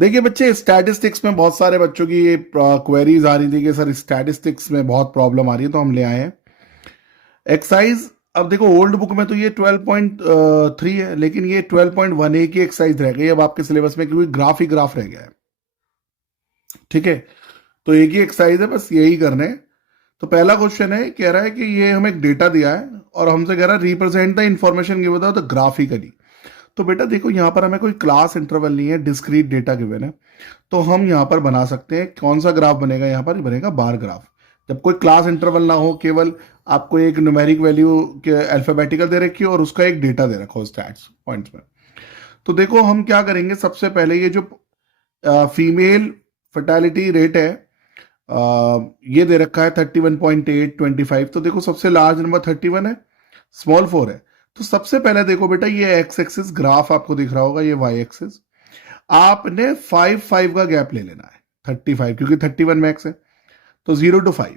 देखिए बच्चे, स्टैटिस्टिक्स में बहुत सारे बच्चों की ये क्वेरीज आ रही थी कि सर स्टैटिस्टिक्स में बहुत प्रॉब्लम आ रही है, तो हम ले आए हैं एक्सरसाइज। अब देखो ओल्ड बुक में तो ये 12.3 है, लेकिन ये 12.1 की एक्सरसाइज रह गई अब आपके सिलेबस में, क्योंकि ग्राफ ही ग्राफ रह गया है। ठीक है, तो एक ही एक्सरसाइज है, बस यही करने हैं। तो पहला क्वेश्चन है, कह रहा है कि ये हमें एक डेटा दिया है और हमसे कह रहा है represent the information given the graphically. तो बेटा देखो, यहाँ पर हमें कोई क्लास इंटरवल नहीं है, डिस्क्रीट डेटा गिवन है। तो हम यहाँ पर बना सकते हैं, कौन सा ग्राफ बनेगा, यहाँ पर बनेगा बार ग्राफ। जब कोई क्लास इंटरवल ना हो, केवल आपको एक न्यूमेरिक वैल्यू के अल्फाबेटिकल दे रखी हो और उसका एक डेटा दे रखा हो स्टैट्स पॉइंट्स में। तो देखो हम क्या करेंगे, सबसे पहले ये जो फीमेल फर्टालिटी रेट है, ये दे रखा है 31.825। तो देखो सबसे लार्ज नंबर 31 है, स्मॉल 4 है। तो सबसे पहले देखो बेटा, ये एक्स एक्सिस ग्राफ आपको दिख रहा होगा, ये वाई एक्सिस। आपने 5 का गैप ले लेना है, 35, क्योंकि 31 मैक्स है। तो 0 to 5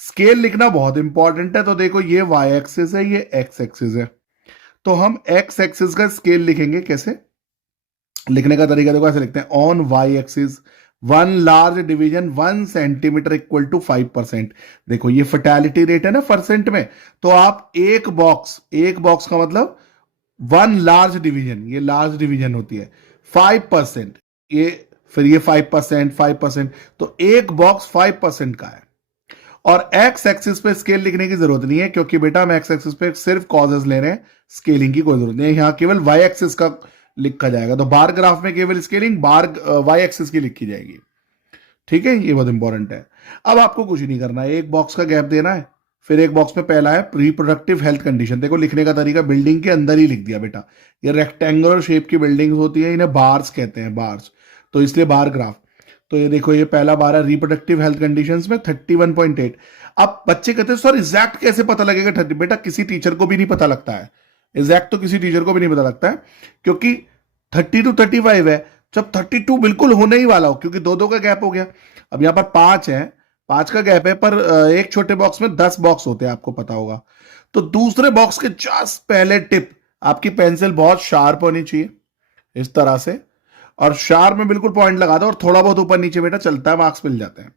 स्केल लिखना बहुत इंपॉर्टेंट है। तो देखो ये वाई एक्सिस है, ये एक्स एक्सिस है। तो हम एक्स एक्सिस का स्केल लिखेंगे, कैसे लिखने का तरीका देखो, ऐसे लिखते हैं on Y axis 1 large division 1 centimetre equal to 5%। देखो ये फर्टैलिटी रेट है ना परसेंट में, तो आप एक बॉक्स का मतलब 1 लार्ज डिवीजन, ये लार्ज डिवीजन होती है 5%, ये फिर ये 5%, तो एक बॉक्स 5% का है। और एक्स एक्सिस पे स्केल लिखने की जरूरत नहीं है, क्योंकि बेटा हम एक्स एक्सिस पे सिर्फ कॉजेस ले रहे हैं, स्केलिंग की कोई जरूरत नहीं है। यहां केवल वाई एक्सिस का लिखा जाएगा, तो बार ग्राफ में केवल स्केलिंग बार वाई एक्सिस की लिखी जाएगी। ठीक है, ये बहुत इंपॉर्टेंट है। अब आपको कुछ नहीं करना है, एक बॉक्स का गैप देना है। फिर एक बॉक्स में पहला है रिप्रोडक्टिव हेल्थ कंडीशन। देखो लिखने का तरीका बिल्डिंग के अंदर ही लिख दिया बेटा। ये रेक्टेंगुलर शेप की बिल्डिंग्स होती है, इन्हें बार्स कहते हैं, बार्स, तो इसलिए बार ग्राफ। तो ये देखो, ये पहला बार है रिप्रोडक्टिव हेल्थ कंडीशंस में 31.8। अब बच्चे कहते हैं सर एग्जैक्ट कैसे पता लगेगा 30? बेटा किसी टीचर को भी नहीं पता लगता है एग्जैक्ट, तो किसी टीचर को भी नहीं पता लगता है, क्योंकि 30 to 35 है। जब 32 बिल्कुल होने ही वाला हो, क्योंकि दो दो का गैप हो गया। अब यहां पर 5 है, 5 का गैप है, पर एक छोटे बॉक्स में 10 बॉक्स होते हैं, आपको पता होगा। तो दूसरे बॉक्स के जस्ट पहले टिप आपकी पेंसिल बहुत शार्प होनी चाहिए, इस तरह से, और शार्प में बिल्कुल पॉइंट लगा दो, और थोड़ा बहुत ऊपर नीचे बेटा चलता है, मार्क्स मिल जाते हैं।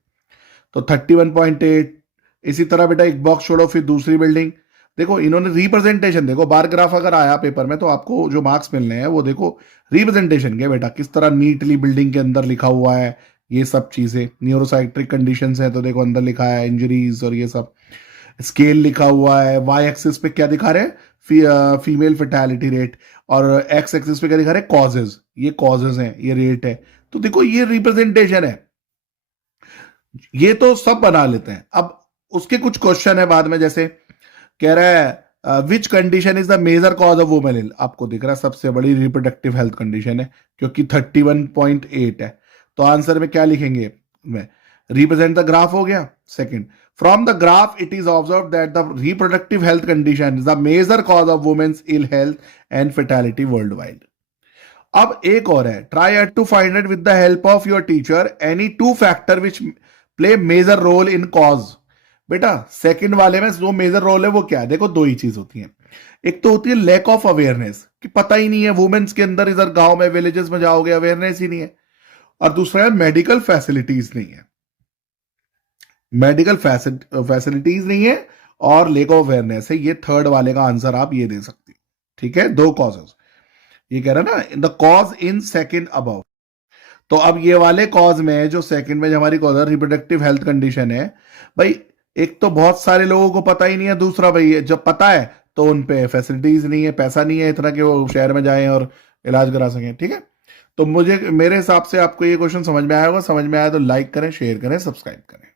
तो 31.8। इसी तरह बेटा एक बॉक्स छोड़ो, फिर दूसरी बिल्डिंग। देखो इन्होंने रिप्रेजेंटेशन, देखो बार ग्राफ अगर आया पेपर में, तो आपको जो मार्क्स मिलने हैं वो देखो रिप्रेजेंटेशन के, बेटा किस तरह नीटली बिल्डिंग के अंदर लिखा हुआ है, ये सब चीजें न्यूरोसाइक्ट्रिक कंडीशंस है, तो देखो अंदर लिखा है इंजरीज और ये सब। स्केल लिखा हुआ है, वाई एक्सिस पे क्या दिखा रहे हैं, फीमेल फर्टैलिटी रेट, और एक्स एक्सिस पे क्या दिखा रहे हैं, कॉजेज, ये कॉजेज हैं, ये रेट है। तो देखो ये रिप्रेजेंटेशन है, ये तो सब बना लेते हैं। अब उसके कुछ क्वेश्चन है बाद में, जैसे कह रहा है which condition is the major cause of women ill. आपको दिख रहा है सबसे बड़ी रिप्रोडक्टिव हेल्थ कंडीशन है, क्योंकि 31.8 है। तो आंसर में क्या लिखेंगे, में रिप्रेजेंट द ग्राफ हो गया। Second, from the graph it is observe that the reproductive health condition is the major cause of women's ill health and fertility world wide. अब एक और है, try to find it with the help of your teacher any two factor which play major role in cause. बेटा second वाले में जो major role है वो क्या है, देखो दो ही चीज होती है। एक तो होती है लैक ऑफ अवेयरनेस, कि पता ही नहीं है वुमेन्स के अंदर, इधर गांव में विलेजेस में जाओगे अवेयरनेस ही नहीं है। और दूसरा है मेडिकल फैसिलिटीज नहीं है, मेडिकल फैसिलिटीज नहीं है और लेक ऑफ अवेयरनेस है। ये थर्ड वाले का आंसर आप ये दे सकते हो। ठीक है, दो कॉजेस, ये कह रहा है ना the cause in second above. तो अब ये वाले कॉज में जो सेकंड में जो हमारी कॉज है रिप्रोडक्टिव हेल्थ कंडीशन है, भाई एक तो बहुत सारे लोगों को पता ही नहीं है, दूसरा भाई जब पता है तो उन पे फैसिलिटीज नहीं है, पैसा नहीं है इतना कि वो शहर में जाएं और इलाज करा सकें। ठीक है, तो मुझे मेरे हिसाब से आपको ये क्वेश्चन समझ में आया होगा। समझ में आया तो लाइक करें, शेयर करें, सब्सक्राइब करें।